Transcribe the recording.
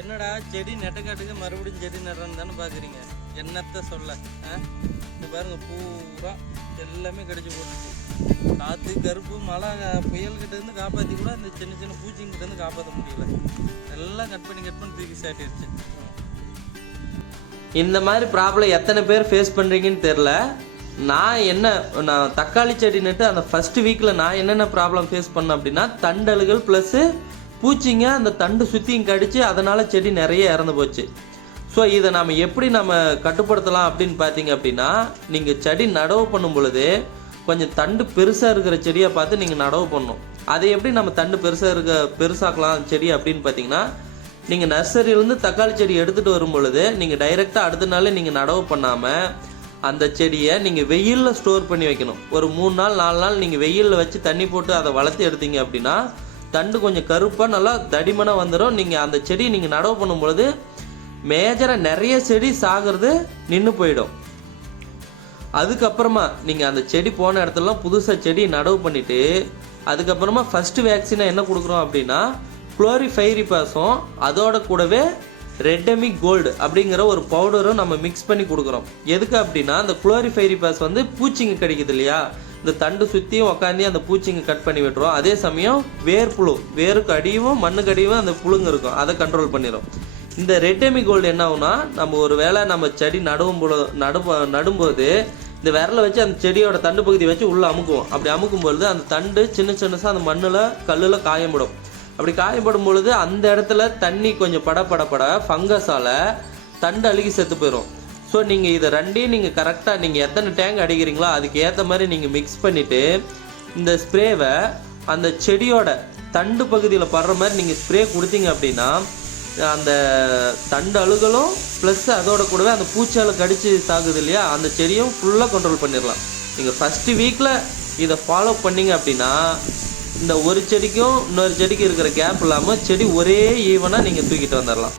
என்னடா செடி நெட்டக்காட்டுக்கு மறுபடியும் செடி நடுறன்னு தானே பார்க்குறீங்க. என்னத்தை சொல்ல இப்போ பாருங்க, பூரா எல்லாமே கடிச்சு போட்டுச்சு. காற்று கருப்பு மழை புயல்கிட்டேருந்து காப்பாற்றி கூட இந்த சின்ன சின்ன பூச்சிங்கிட்டேருந்து காப்பாற்ற முடியல. எல்லாம் கட் பண்ணி தூக்கி சாட்டிடுச்சு. இந்த மாதிரி ப்ராப்ளம் எத்தனை பேர் ஃபேஸ் பண்ணுறீங்கன்னு தெரில. நான் தக்காளி செடி நட்டு அந்த ஃபர்ஸ்ட் வீக்கில் நான் என்னென்ன ப்ராப்ளம் ஃபேஸ் பண்ணேன் அப்படின்னா, தண்டல்கள் ப்ளஸ்ஸு பூச்சிங்க அந்த தண்டு சுற்றியும் கடிச்சு அதனால் செடி நிறைய இறந்து போச்சு. ஸோ இதை நம்ம எப்படி கட்டுப்படுத்தலாம் அப்படின்னு பார்த்தீங்க அப்படின்னா, நீங்கள் செடி நடவு பண்ணும் பொழுது கொஞ்சம் தண்டு பெருசாக இருக்கிற செடியை பார்த்து நீங்கள் நடவு பண்ணணும். அதை எப்படி நம்ம தண்டு பெருசாக்கலாம் செடி அப்படின்னு பார்த்தீங்கன்னா, நீங்கள் நர்சரியிலேருந்து தக்காளி செடி எடுத்துகிட்டு வரும் பொழுது நீங்கள் டைரெக்டாக அடுத்த நாள் நீங்கள் நடவு பண்ணாமல் அந்த செடியை நீங்கள் வெயிலில் ஸ்டோர் பண்ணி வைக்கணும். ஒரு 3 நாள் 4 நாள் நீங்கள் வெயிலில் வச்சு தண்ணி போட்டு அதை வளர்த்து எடுத்தீங்க அப்படின்னா தண்டு கொஞ்சம் கருப்பாக நல்லா தடிமனாக வந்துடும். நீங்கள் அந்த செடியை நீங்கள் நடவு பண்ணும் பொழுது மேஜராக நிறைய செடி சாகிறது நின்று போயிடும். அதுக்கப்புறமா நீங்கள் அந்த செடி போன இடத்துலலாம் புதுசாக செடி நடவு பண்ணிவிட்டு அதுக்கப்புறமா ஃபஸ்ட்டு வேக்சினாக என்ன கொடுக்குறோம் அப்படின்னா, குளோரிஃபைரிபாஸும் அதோட கூடவே ரெட்டமிக் கோல்டு அப்படிங்கிற ஒரு பவுடரும் நம்ம மிக்ஸ் பண்ணி கொடுக்குறோம். எதுக்கு அப்படின்னா, அந்த குளோரிஃபைரிபாஸ் பூச்சிங்க கிடைக்குது இல்லையா, இந்த தண்டு சுற்றியும் உக்காந்தி அந்த பூச்சிங்க கட் பண்ணி விட்டுரும். அதே சமயம் வேர்ப்புழு, வேருக்கு அடியும் மண்ணுக்கு அடியும் அந்த புழுங்க இருக்கும், அதை கண்ட்ரோல் பண்ணிடும். இந்த ரெட்டமிக் கோல்டு என்ன ஆகுனா, நம்ம ஒரு வேளை நம்ம செடி நடும்போது இந்த விரலை வச்சு அந்த செடியோட தண்டு பகுதி வச்சு உள்ளே அமுக்குவோம். அப்படி அமுக்கும் பொழுது அந்த தண்டு சின்னசாக அந்த மண்ணில் கல்லில் காயப்படும். அப்படி காயப்படும் பொழுது அந்த இடத்துல தண்ணி கொஞ்சம் பட ஃபங்கஸால் தண்டு அழுகி செத்து போயிடும். ஸோ நீங்கள் இதை ரெண்டையும் நீங்கள் கரெக்டாக நீங்கள் எத்தனை டேங்க் அடிக்கிறீங்களோ அதுக்கு ஏற்ற மாதிரி நீங்கள் மிக்ஸ் பண்ணிவிட்டு இந்த ஸ்ப்ரேவை அந்த செடியோட தண்டு பகுதியில் படுற மாதிரி நீங்கள் ஸ்ப்ரே கொடுத்தீங்க அப்படின்னா அந்த தண்டு அழுகலும் ப்ளஸ் அதோட கூடவே அந்த பூச்சால் கடிச்சு சாகுது இல்லையா, அந்த செடியும் ஃபுல்லாக கண்ட்ரோல் பண்ணிடலாம். நீங்கள் ஃபஸ்ட்டு வீக்கில் இதை ஃபாலோ பண்ணிங்க அப்படின்னா இந்த ஒரு செடிக்கும் இன்னொரு செடிக்கு இருக்கிற கேப் இல்லாமல் செடி ஒரே ஈவனாக நீங்கள் தூக்கிட்டு வந்துடலாம்.